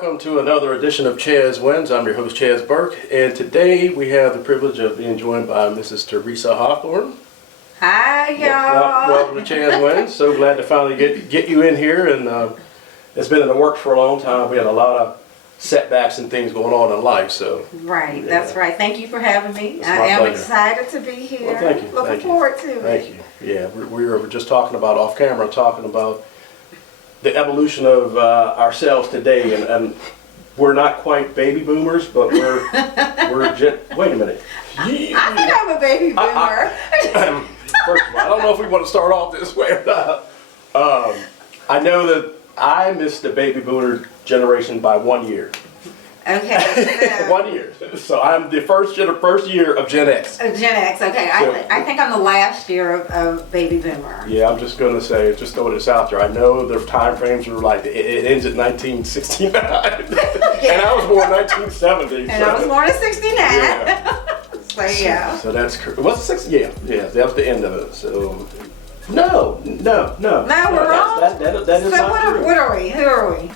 welcome to another edition of Chazzwins. I'm your host, Chaz Burke, and today we have the privilege of being joined by Mrs. Teresa Hawthorn. Hi, y'all. Welcome to Chazzwins. So glad to finally get you in here, and it's been in the works for a long time. We had a lot of setbacks and things going on in life, so. Right, that's right. Thank you for having me. I am pleasure. excited to be here. Well, thank you. Looking forward to it. Thank you. Yeah, we were just talking about off camera, talking about the evolution of ourselves today, and we're not quite baby boomers, but wait a minute. I think I'm a baby boomer. First of all, I don't know if we want to start off this way or not. I know that I missed the baby boomer generation by 1 year. Okay. 1 year. So I'm the first year of Gen X. Gen X, okay. So, I think I'm the last year of baby boomer. Yeah, I'm just going to say, just throwing this out there. I know the time frames are like, it ends at 1969. Yeah. And I was born in 1970. And I was born in 69. Yeah. So yeah. So that's, what's 60? Yeah, that was the end of it. So, no. No, we're wrong. That is so not true. what are we? Who are we?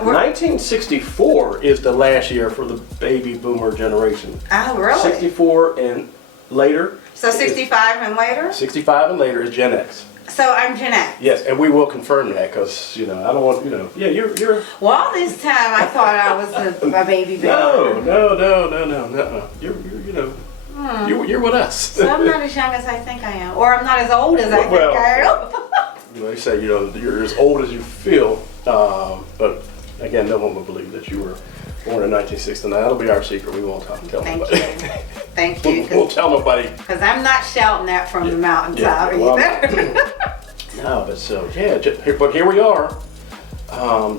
1964 is the last year for the baby boomer generation. Oh, really? 64 and later. So 65 and later? 65 and later is Gen X. So I'm Gen X. Yes, and we will confirm that because, I don't want, yeah, you're. Well, all this time I thought I was a baby boomer. No. You're with us. So I'm not as young as I think I am, or I'm not as old as I think I am. They say, you're as old as you feel, but again, no one will believe that you were born in 1969. That'll be our secret. We won't tell nobody. Thank you. We'll tell nobody. Because I'm not shouting that from the mountaintop either. No, but so, yeah, but here we are,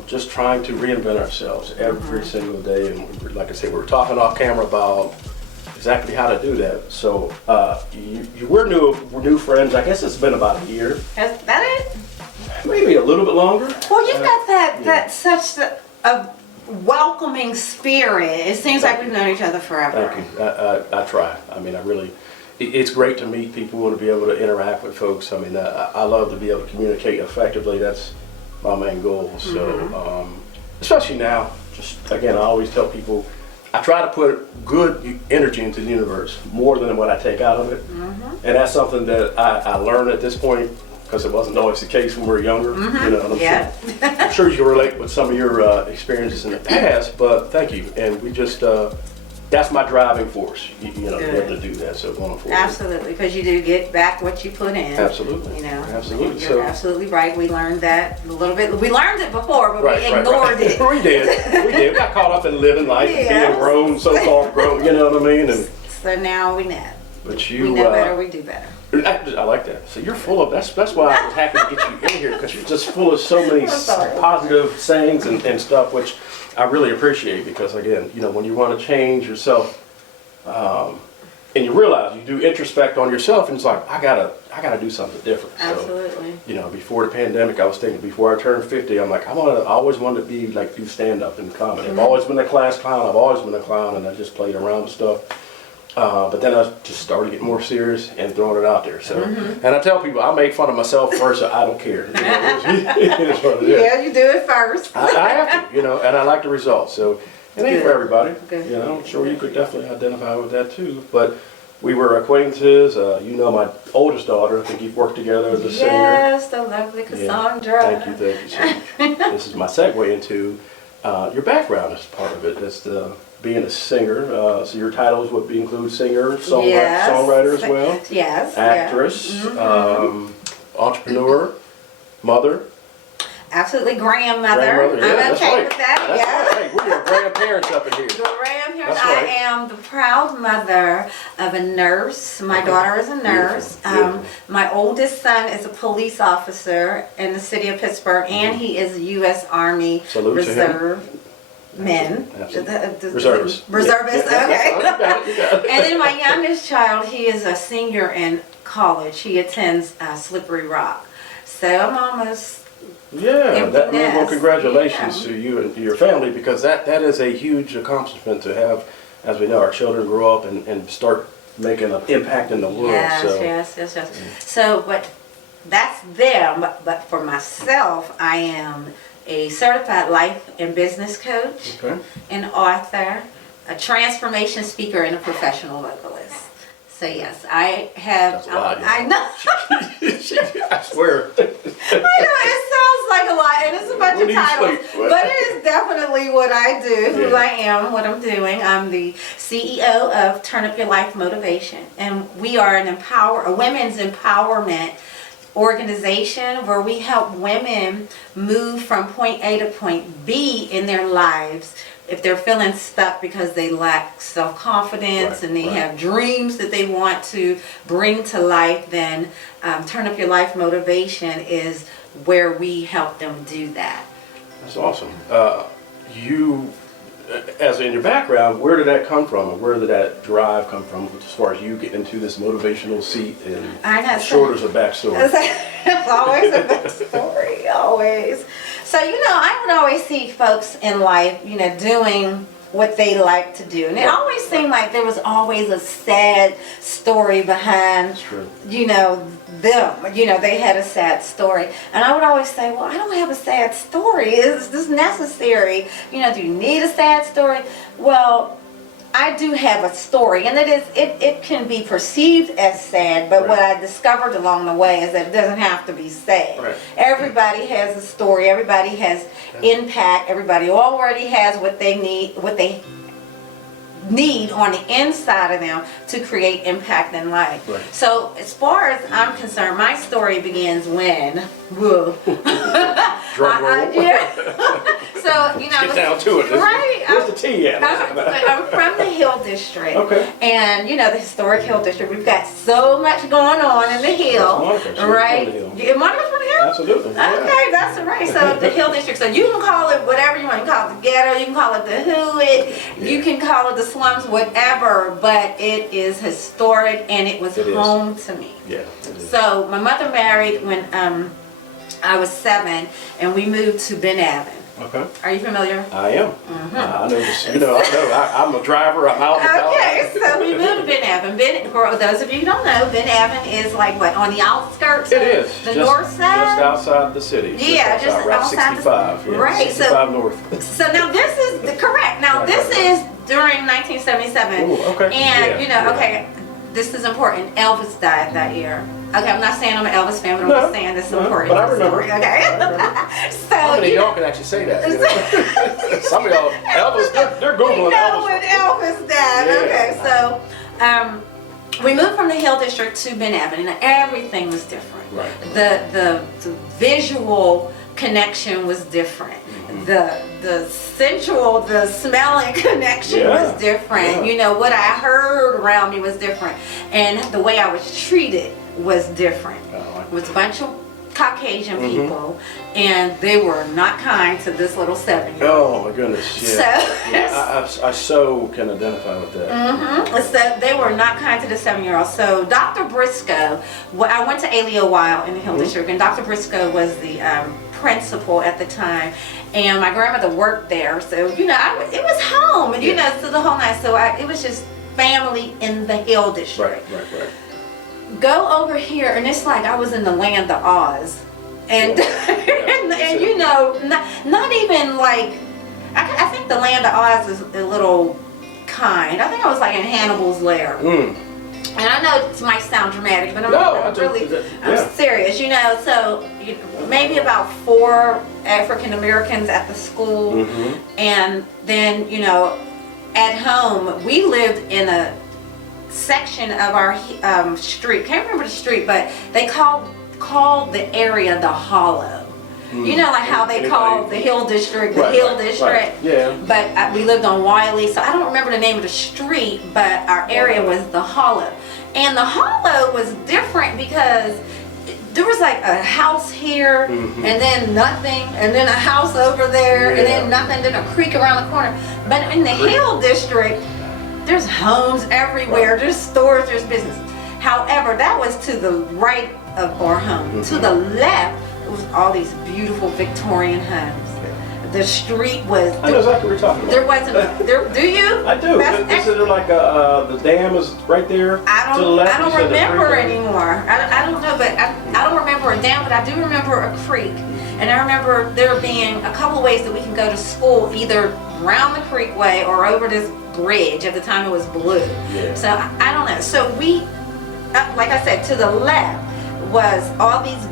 just trying to reinvent ourselves every single day. And like I said, we were talking off camera about exactly how to do that. So we're new friends. I guess it's been about a year. Is that it? Maybe a little bit longer. Well, you've got that such a welcoming spirit. It seems like we've known each other forever. Thank you. I try. I mean, it's great to meet people and to be able to interact with folks. I mean, I love to be able to communicate effectively. That's my main goal. So, especially now, just again, I always tell people, I try to put good energy into the universe more than what I take out of it. And that's something that I learned at this point, because it wasn't always the case when we were younger. I'm sure you can relate with some of your experiences in the past, but thank you. And we just, that's my driving force, to be able to do that, so going forward. Absolutely, because you do get back what you put in. Absolutely. Absolutely. You're absolutely right. We learned that a little bit. We learned it before, but we ignored it. We did. We got caught up in living life and being grown, so-called grown, you know what I mean? And so now we know. But we know better, we do better. I like that. So you're full of, that's why I was happy to get you in here, because you're just full of so many positive sayings and stuff, which I really appreciate, because again, when you want to change yourself, and you realize you do introspect on yourself, and it's like, I gotta do something different. Absolutely. So, before the pandemic, I was thinking, before I turned 50, I'm like, I always wanted to be like, do stand-up and comedy. I've always been a class clown, and I just played around with stuff. But then I just started getting more serious and throwing it out there. So, and I tell people, I make fun of myself first, so I don't care. Yeah, you do it first. I have to, and I like the results. So it ain't for everybody. Good. I'm sure you could definitely identify with that too. But we were acquaintances. My oldest daughter. I think you've worked together as a singer. Yes, the lovely Cassandra. Thank you so much. This is my segue into your background as part of it. It's being a singer, so your titles would include singer, songwriter as well. Yes. Actress, entrepreneur, mother. Absolutely, grandmother. Yeah, I'm okay with that. That's right. Hey, we are grandparents up in here. Grandparents. I am the proud mother of a nurse. My daughter is a nurse. Beautiful. My oldest son is a police officer in the city of Pittsburgh, and he is a U.S. Army Reserve. Reservist. Okay. You got it. And then my youngest child, he is a senior in college. He attends Slippery Rock. So I'm almost. Well, congratulations to you and to your family, because that is a huge accomplishment to have, as we know, our children grow up and start making an impact in the world. Yes. So, but that's them. But for myself, I am a certified life and business coach, Okay. an author, a transformation speaker, and a professional vocalist. So yes, I have. That's a lot. I know. I swear. I know it sounds like a lot, and it's a bunch What of do you titles, think? but it is definitely what I do, who Yeah. I am, what I'm doing. I'm the CEO of Turn Up Your Life Motivation, and we are a women's empowerment organization where we help women move from point A to point B in their lives. If they're feeling stuck because they lack self-confidence Right, and they right. have dreams that they want to bring to life, then Turn Up Your Life Motivation is where we help them do that. That's awesome. You, as in your background, where did that come from? Or where did that drive come from as far as you getting into this motivational seat? And I know. short as a backstory. It's always a backstory, always. So, I would always see folks in life, doing what they like to do. And it always seemed like there was always a sad story behind, That's true. them. They had a sad story. And I would always say, well, I don't have a sad story. Is this necessary? Do you need a sad story? Well, I do have a story, and it can be perceived as sad, but what I discovered along the way is that it doesn't have to be sad. Right. Everybody has a story, everybody has impact, everybody already has what they need on the inside of them to create impact in life. Right. So as far as I'm concerned, my story begins when, Drum roll. So, Get down to it. Right. Where's the tea at? I'm from the Hill District. Okay. And, the historic Hill District, we've got so much going on in the Hill. That's Monica. She's Right? from the Hill. Monica's from the Hill? Absolutely. Yeah. Okay, that's right. So the Hill District. So you can call it whatever you want. You can call it the ghetto. You can call it the hood. You can call it the slums, whatever. But it is historic, and it was home to me. Yeah. It is. So my mother married when I was 7, and we moved to Ben Avon. Okay. Are you familiar? I am. I know this. I'm a driver. I'm out and about. Okay, so we moved to Ben Avon. For those of you who don't know, Ben Avon is like what, on the outskirts It of is. the just, north side? Just outside the city. Yeah, just Route outside 65. Yeah, right, 65 north. So now this is correct. Now Right, this right. is during 1977. Ooh, okay. And Yeah, okay, this is important. Elvis died that year. Okay, I'm not saying I'm an Elvis fan, but I'm just saying this is important. But I remember. Okay. So How many of y'all can actually say that? Some of y'all, Elvis, they're Googling we know Elvis. when Elvis died. Yeah. Okay, so we moved from the Hill District to Ben Avon, and everything was different. Right. The visual connection was different. The sensual, the smelling connection was different. Yeah. What I heard around me was different, and the way I was treated was different. It was a bunch of Caucasian people, and they were not kind to this little 7-year-old. Oh my goodness. Yeah. So, Yeah, I so can identify with that. So they were not kind to the 7-year-old. So Dr. Briscoe, I went to Aleo Weil in the Hill District, and Dr. Briscoe was the principal at the time, and my grandmother worked there. So it was home, and so the whole night. So it was just family in the Hill District. Right. Go over here, and it's like I was in the land of Oz, and not even like I think the land of Oz is a little kind. I think I was like in Hannibal's lair. And I know it might sound dramatic, but I'm serious. So maybe about 4 African Americans at the school, and then at home we lived in a section of our street. Can't remember the street, but they called the area the Hollow. Like how they call the Hill District the Hill District. Right. Yeah. But we lived on Wiley, so I don't remember the name of the street, but our area was the Hollow. And the Hollow was different because there was like a house here, and then nothing, and then a house over there, and then nothing, then a creek around the corner. But in the Hill District, there's homes everywhere, there's stores, there's business. However, that was to the right of our home. To the left, it was all these beautiful Victorian homes. The street was... I know exactly what you're talking about. There wasn't... do you? I do. Is it like the dam is right there to the left? I don't remember anymore. I don't know, but I don't remember a dam, but I do remember a creek. And I remember there being a couple of ways that we can go to school, either around the creek way or over this bridge. At the time it was blue. Yeah. So I don't know. So we, like I said, to the left was all these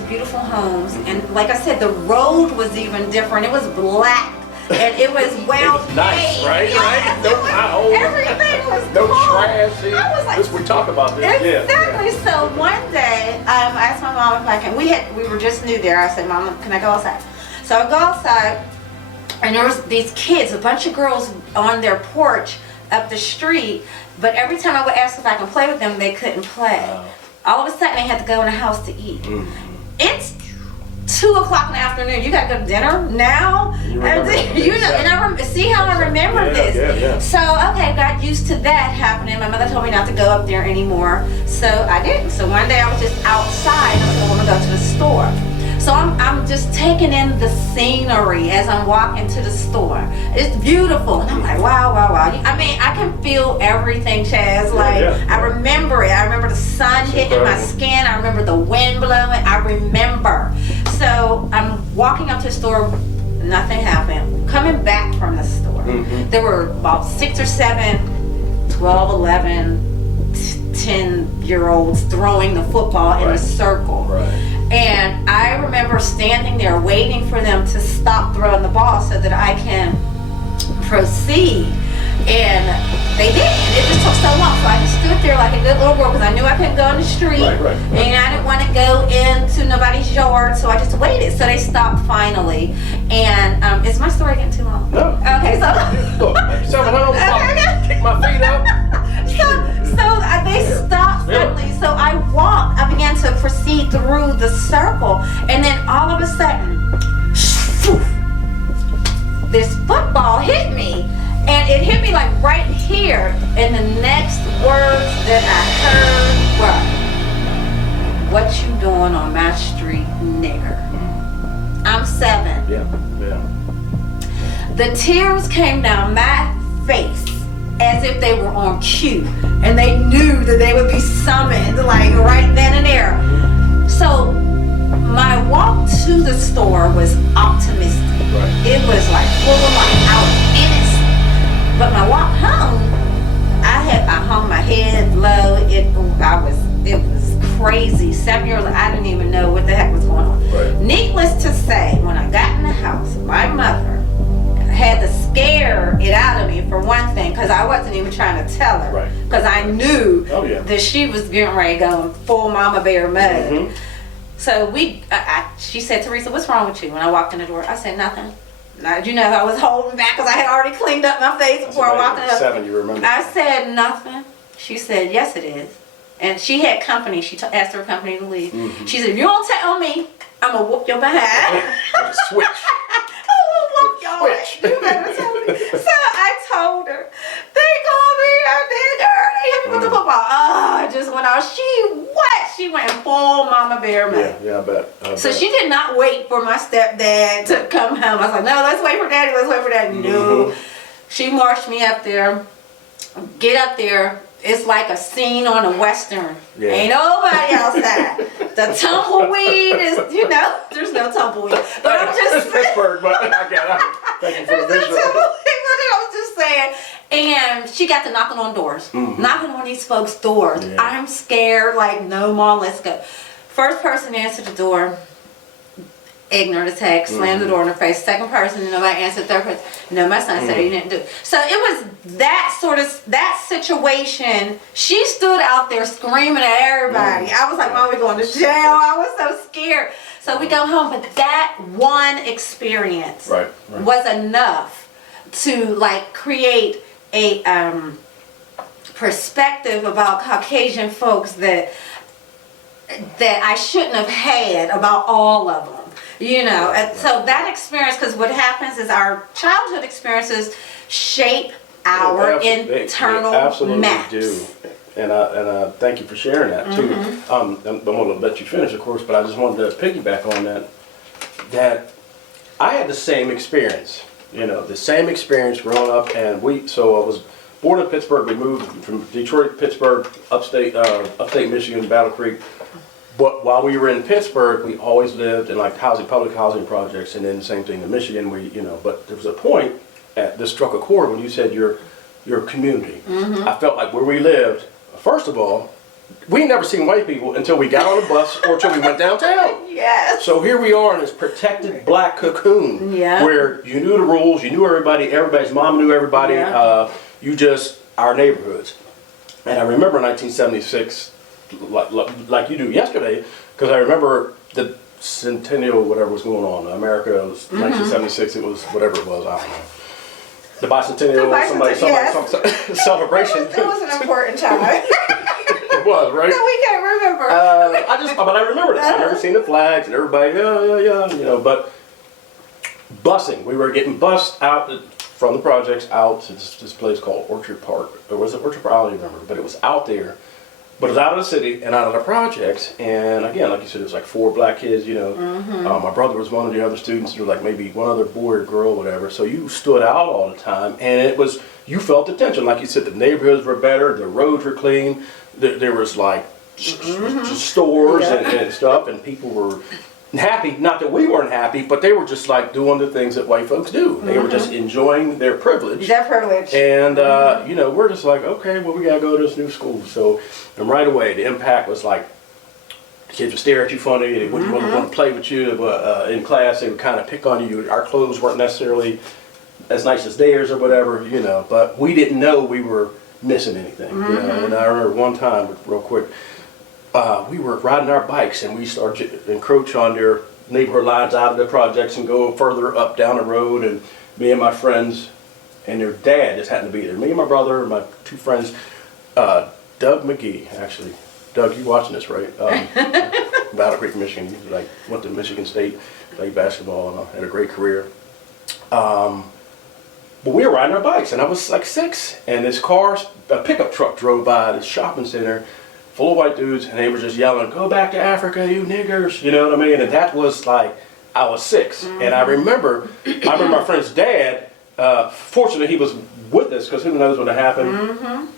beautiful homes, and like I said, the road was even different. It was black. And it was well it was nice, paid. right? Yes, Right? No potholes. Everything was No cool. trash. I was like, we talk about this. exactly. Yeah. So one day, I asked my mom if I can. We were just new there. I said, Mom, can I go outside? So I go outside, and there was these kids, a bunch of girls on their porch up the street. But every time I would ask if I can play with them, they couldn't play. All of a sudden, they had to go in the house to eat. It's 2 o'clock in the afternoon. You gotta go to dinner now. And I see how I remember this. Yeah. So okay, got used to that happening. My mother told me not to go up there anymore, so I didn't. So one day I was just outside. And I said, "Well, I'm gonna go to the store." So I'm just taking in the scenery as I'm walking to the store. It's beautiful, and I'm like, wow. I mean, I can feel everything, Chaz. Like I remember it. I remember the sun hitting my skin. I remember the wind blowing. I remember. So I'm walking up to the store. Nothing happened. Coming back from the store, there were about 6 or 7, 12, 11, 10-year-olds throwing the football in a circle. And I remember standing there waiting for them to stop throwing the ball so that I can proceed. And they didn't. It just took so long. So I just stood there like a good little girl because I knew I couldn't go in the street. And I didn't want to go into nobody's yard, so I just waited. So they stopped finally. And is my story getting too long? No. Okay, so. Look, kick my feet up. So they stopped suddenly. So I walked. I began to proceed through the circle, and then all of a sudden, this football hit me, and it hit me like right here. And the next words that I heard were, "What you doing on my street, nigger?" I'm 7. Yeah. The tears came down my face as if they were on cue, and they knew that they would be summoned like right then and there. So my walk to the store was optimistic. It was like full of life. I was innocent. But my walk home, I hung my head low. It was crazy. 7 years old, I didn't even know what the heck was going on. Needless to say, when I got in the house, my mother had to scare it out of me for one thing, because I wasn't even trying to tell her, because I knew that she was getting ready to go full mama bear mode. So she said, "Teresa, what's wrong with you?" When I walked in the door, I said, "Nothing." Now, you know, I was holding back because I had already cleaned up my face before I walked in. 7, you remember? I said, "Nothing." She said, "Yes, it is." And she had company. She asked her company to leave. She said, "If you don't tell me, I'm going to whoop your behind." Switch. You better tell me. So I told her, "They called me a nigger. They hit me with the football." Oh, I just went out. She went full mama bear mode. Yeah, I bet. So she did not wait for my stepdad to come home. I was like, "No, let's wait for daddy. No. She marched me up there. Get up there. It's like a scene on a Western. Ain't nobody outside. The tumbleweed is, there's no tumbleweed. But I'm just saying. Pittsburgh, but I got it. Thank you for the visual. I was just saying. And she got to knocking on doors. Knocking on these folks' doors. I'm scared, like, no, Mom, let's go. First person answered the door. Ignorant as heck, slammed the door in her face. Second person, nobody answered. Third person, no, my son said he didn't do it. So it was that situation. She stood out there screaming at everybody. I was like, "Mom, we're going to jail." I was so scared. So we go home, but that one experience was enough to like create a perspective about Caucasian folks that I shouldn't have had about all of them. And so that experience, because what happens is our childhood experiences shape our internal maps. They do. And I thank you for sharing that too. I'm going to let you finish, of course, but I just wanted to piggyback on that I had the same experience, the same experience growing up, and so I was born in Pittsburgh. We moved from Detroit, Pittsburgh, upstate Michigan, Battle Creek. But while we were in Pittsburgh, we always lived in like public housing projects, and then the same thing in Michigan. But there was a point this struck a chord when you said your community. I felt like where we lived, first of all, we never seen white people until we got on a bus or until we went downtown. Yes. So here we are in this protected black cocoon, where you knew the rules, you knew everybody, everybody's mom knew everybody. Our neighborhoods. And I remember 1976. Like you do yesterday, because I remember the centennial, whatever was going on. America was 1976. It was whatever it was. I don't know. The bicentennial, somebody celebration. It was an important time. It was, right? No, we can't remember. But I remember that. I remember seeing the flags and everybody, yeah. But busing, we were getting bused out from the projects out to this place called Orchard Park. Or was it Orchard Park? I don't even remember. But it was out there. But it was out of the city and out of the projects, and again, like you said, it was like 4 black kids, My brother was one of the other students, there was like maybe one other boy or girl, whatever. So you stood out all the time, and you felt the tension. Like you said, the neighborhoods were better, the roads were clean, there was like stores and stuff, and people were happy. Not that we weren't happy, but they were just like doing the things that white folks do. They were just enjoying their privilege. And, we're just like, okay, well, we got to go to this new school. So, and right away, the impact was like, kids would stare at you funny. They wouldn't want to play with you. But in class, they would kind of pick on you. Our clothes weren't necessarily as nice as theirs or whatever, But we didn't know we were missing anything. And I remember one time, real quick, we were riding our bikes and we started to encroach on their neighborhood lines out of the projects and go further up down the road, and me and my friends and their dad just happened to be there. Me and my brother and my 2 friends, Doug McGee, actually. Doug, you watching this, right? Battle Creek, Michigan. He went to Michigan State, played basketball, and had a great career. But we were riding our bikes, and I was like 6, and this a pickup truck drove by this shopping center full of white dudes, and they were just yelling, "Go back to Africa, you niggers," you know what I mean? And that was like, I was 6. And I remember my friend's dad, fortunately he was with us, because who knows what had happened.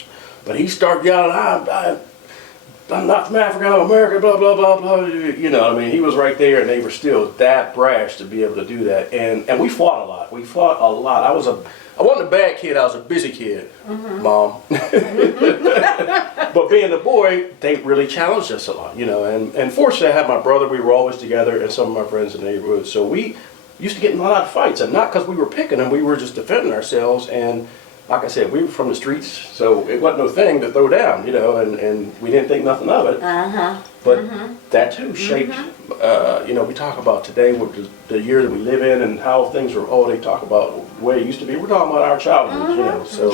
But he started yelling, I'm not from Africa, I'm American, blah, blah, blah, blah. You know what I mean? He was right there, and they were still that brash to be able to do that. And we fought a lot. I wasn't a bad kid, I was a busy kid, Mom. But being a boy, they really challenged us a lot, And fortunately, I had my brother, we were always together, and some of my friends in the neighborhood. So we used to get in a lot of fights, and not because we were picking them, we were just defending ourselves. And like I said, we were from the streets, so it wasn't no thing to throw down, and we didn't think nothing of it. But that too shaped, we talk about today, with the year that we live in and how things are, they talk about the way it used to be. We're talking about our childhood, so.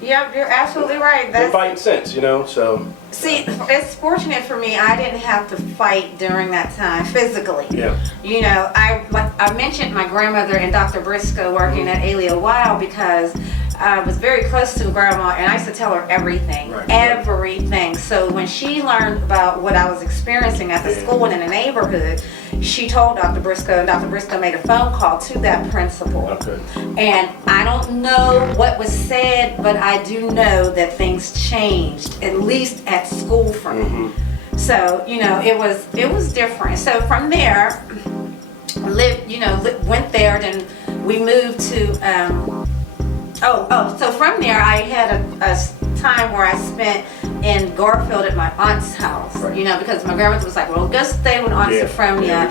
Yeah, you're absolutely right. Been fighting since, so. See, it's fortunate for me, I didn't have to fight during that time physically. Yeah. I mentioned my grandmother and Dr. Briscoe working at Alea Wild, because I was very close to Grandma, and I used to tell her everything, everything. So when she learned about what I was experiencing at the school and in the neighborhood, she told Dr. Briscoe, and Dr. Briscoe made a phone call to that principal. Okay. And I don't know what was said, but I do know that things changed, at least at school for me. So, it was different. So from there, went there, then we moved to, so from there I had a time where I spent in Garfield at my aunt's house, because my grandmother was like, well, go stay with Aunt Sophronia,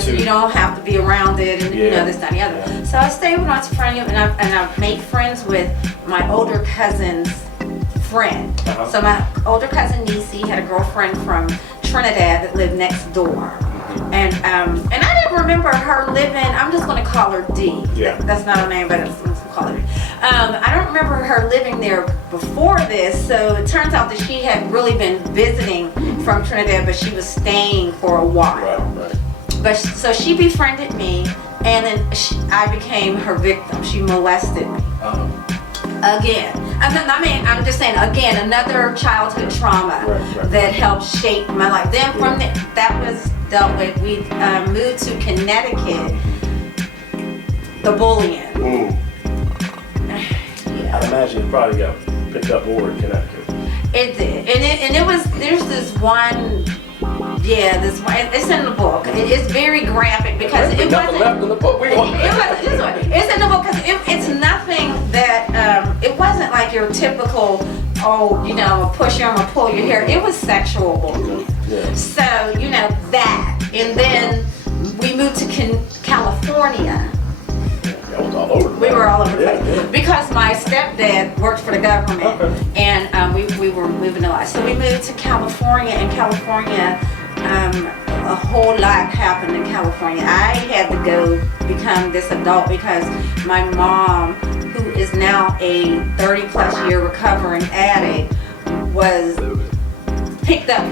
so you don't have to be around it, and this, that, and the other. So I stayed with Aunt Sophronia, and I made friends with my older cousin's friend. So my older cousin Niecy had a girlfriend from Trinidad that lived next door. And I didn't remember her living, I'm just going to call her D. That's not a name, but I'm just going to call her D. I don't remember her living there before this, so it turns out that she had really been visiting from Trinidad, but she was staying for a while. But so she befriended me, and then I became her victim. She molested me. Again. I'm just saying, again, another childhood trauma that helped shape my life. Then from that was dealt with. We moved to Connecticut. The bullying. I imagine it probably got picked up more in Connecticut. It did, and it was. There's this one Yeah, this one. It's in the book. It's very graphic because it nothing wasn't. left in the book. It's in the book because it's nothing that it wasn't like your typical. Oh, you know, I'm gonna push you, I'm gonna pull your hair. It was sexual bullying. Yeah. So you know that, and then we moved to California. We were all over the place because my stepdad worked for the government, and we were moving a lot. So we moved to California, and California, a whole lot happened in California. I had to go become this adult because my mom, who is now a 30+ year recovering addict, was picked up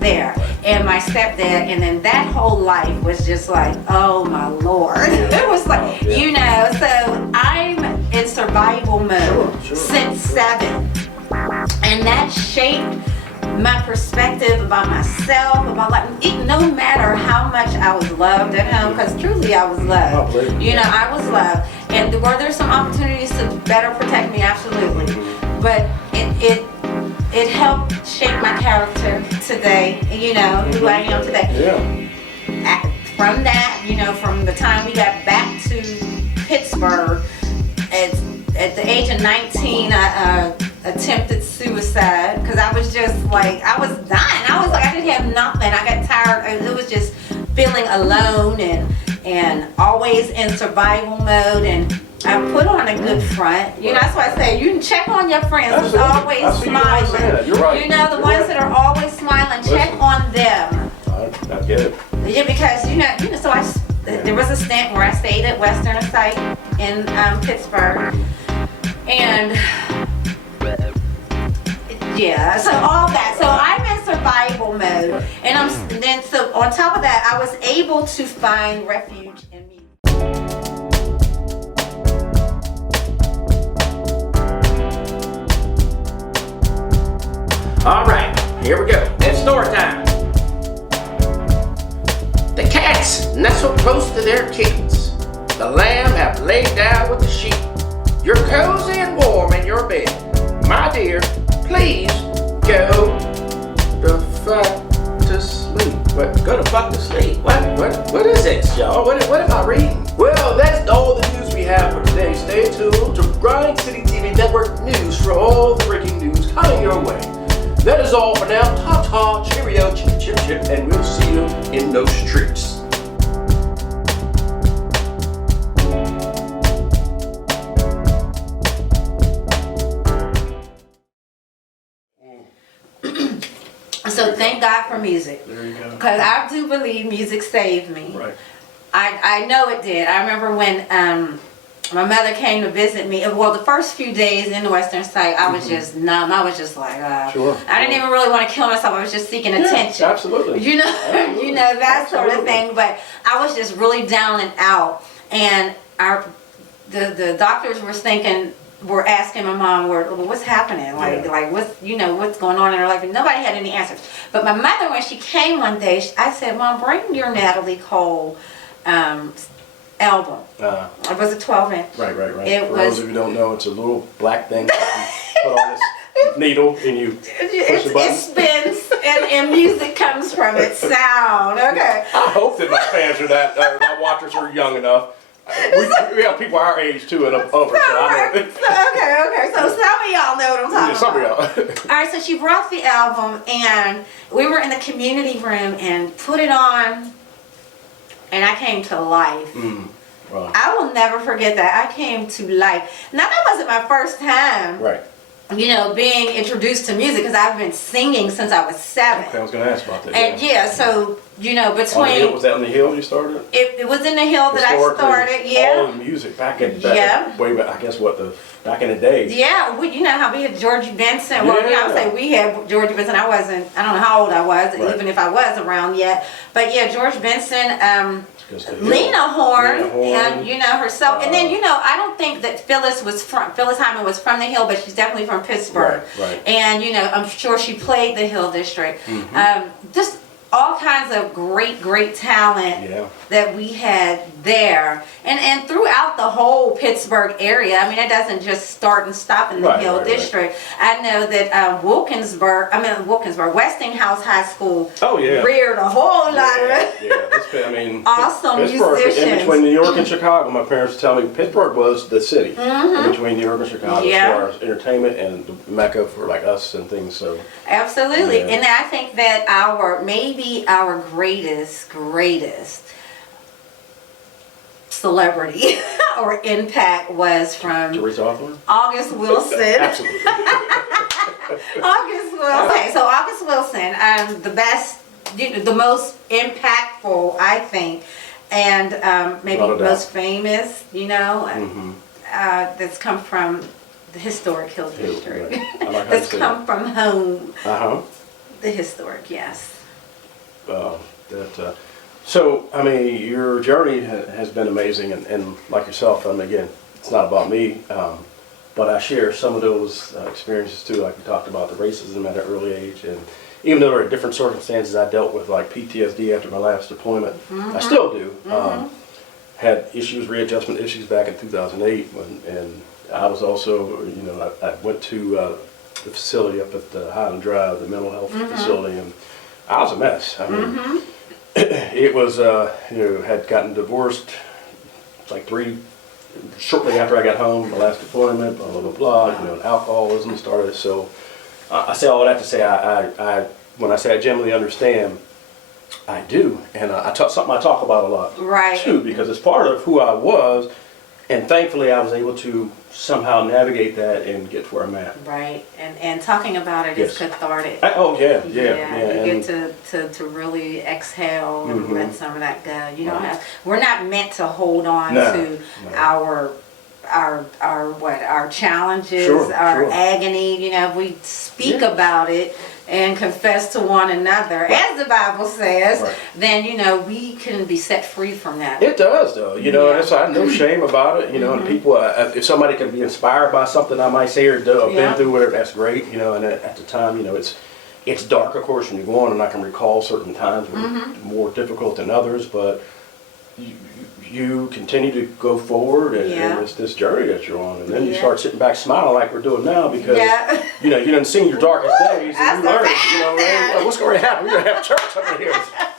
there, and my stepdad, and then that whole life was just like, oh my Lord. It was like, you know, so I'm in survival mode since 7, and that shaped my perspective about myself, about life. No matter how much I was loved at home, because truly I was loved. You know, I was loved, and were there some opportunities to better protect me? Absolutely, but it helped shape my character today, you know, who I am today. Yeah. From that, you know, from the time we got back to Pittsburgh, at the age of 19, I attempted suicide because I was just like, I was dying. I was like, I didn't have nothing. I got tired. It was just feeling alone and always in survival mode, and I put on a good front. You know, that's why I say you can check on your friends who's always smiling. You're right. You know, the ones that are always smiling, check on them. I get it. Yeah, because you know, so there was a stint where I stayed at Western Site in Pittsburgh, and yeah, so all that. So I'm in survival mode, and so on top of that, I was able to find refuge in music. All right, here we go. It's story time. The cats nestle close to their kittens. The lamb have laid down with the sheep. You're cozy and warm in your bed. My dear, please go the fuck to sleep. What? Go the fuck to sleep? What is this, y'all? What am I reading? Well, that's all the news we have for today. Stay tuned to Grind City TV Network News for all the breaking news coming your way. That is all for now. Ta-ta, cheerio, chip, chip, chip, and we'll see you in those streets. So thank God for music. There you go. Because I do believe music saved me. Right. I know it did. I remember when my mother came to visit me. Well, the first few days in the Western Site, I was just numb. I was just like, Sure. I didn't even really want to kill myself. I was just seeking attention. Absolutely. You know, Absolutely. you know, that sort of Absolutely. thing. But I was just really down and out. And the doctors were asking my mom, well, what's happening? Like what's, you know, what's going on in her life? And nobody had any answers. But my mother, when she came one day, I said, Mom, bring your Natalie Cole album. It was a 12-inch. Right. It For was, those of you who don't know, it's a little black thing that you put on this needle and you push the button. it spins and music comes from its sound. Okay. I hope that my fans are my watchers are young enough. We have people our age too and over, so I know. Okay. So some of y'all know what I'm talking Some of about. y'all. All right, so she brought the album, and we were in the community room and put it on, and I came to life. Wow. I will never forget that. I came to life. Now, that wasn't my first time, Right. you know, being introduced to music, because I've been singing since I was 7. Okay, I was going to ask about that. And yeah, so, you know, On the hill, between, was that on the hill you started? it was in the hill that I Historically, started, yeah. All the music back in Yeah. way back, I guess back in the day. Yeah, you know how we had Georgie Benson. Well, yeah, I would say we had Georgie Benson. I don't know how old I was, Right. even if I was around yet. But yeah, George Benson, Lena Horne, and you know herself. And then, you know, I don't think that Phyllis Hyman was from the Hill, but she's definitely from Pittsburgh. Right. And you know, I'm sure she played the Hill District. Just all kinds of great talent that we had there. And throughout the whole Pittsburgh area. I mean, it doesn't just start and stop in the Hill District. I know that Westinghouse High School reared a whole lot of awesome musicians. In between New York and Chicago, my parents tell me Pittsburgh was the city in between New York and Chicago as far as entertainment and the mecca for like us and things. So absolutely, and I think that our greatest celebrity or impact was from Teresa Hawthorn? August Wilson. Absolutely. August Wilson. Okay, so August Wilson, the most impactful, I think, and maybe most famous, that's come from the historic Hill District. Right. That's come from home. The historic, yes. So, I mean, your journey has been amazing, and like yourself, again, it's not about me, but I share some of those experiences too, like we talked about the racism at an early age, and even though there are different circumstances, I dealt with like PTSD after my last deployment. I still do. Had readjustment issues back in 2008, and I was also, I went to the facility up at the Highland Drive, the mental health facility, and I was a mess. I mean, it was, had gotten divorced like shortly after I got home, the last deployment, blah, blah, blah, blah, and alcoholism started. So I say all that to say, when I say I genuinely understand, I do. And something I talk about a lot too, because it's part of who I was. And thankfully I was able to somehow navigate that and get to where I'm at. Right, and talking about it is cathartic. You get to really exhale and let some of that go. We're not meant to hold on to our challenges, our agony. If we speak about it and confess to one another, as the Bible says, then we can be set free from that. It does, though. That's why I have no shame about it. And people, if somebody can be inspired by something I might say or do, I've been through whatever, that's great. And at the time, it's dark, of course, when you go on, and I can recall certain times were more difficult than others, but you continue to go forward, and it's this journey that you're on, and then you start sitting back smiling like we're doing now, because you done seen your darkest days, and you learn, what's going to happen? We're going to have church up in here,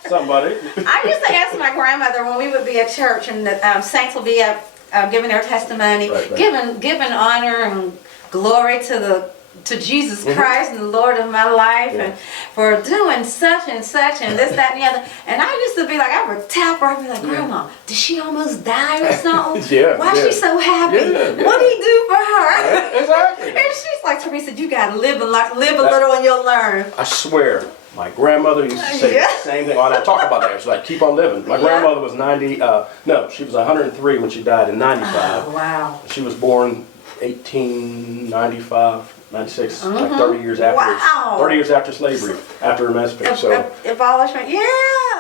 somebody. I used to ask my grandmother when we would be at church, and the saints would be up giving their testimony, giving honor and glory to Jesus Christ and the Lord of my life, and for doing such and such and this, that, and the other. And I used to be like, I would tap her, I'd be like, Grandma, did she almost die or something? Why is she so happy? What did he do for her? Exactly. And she's like, Teresa, you gotta live a little and you'll learn. I swear, my grandmother used to say the same thing. I talk about that. She's like, keep on living. My grandmother was she was 103 when she died in 95. Oh, wow. She was born 1895. 96, like 30 years after. Wow. 30 years after slavery, after emancipation. So abolishment,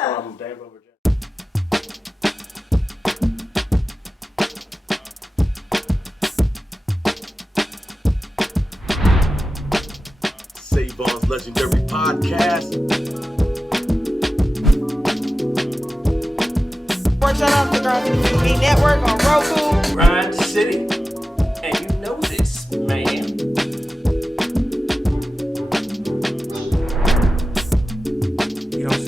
from Danville, Virginia. Savon's legendary podcast. Shout out to Grind TV Network on Roku. Grind City, and you know this, man.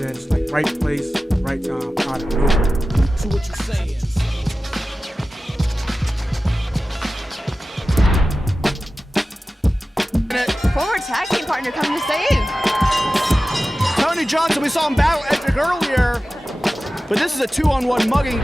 It's like right place, right time, out of nowhere. So what you saying? Former tag team partner coming to save. Tony Johnson, we saw him battle Edric earlier, but this is a 2-on-1 mugging.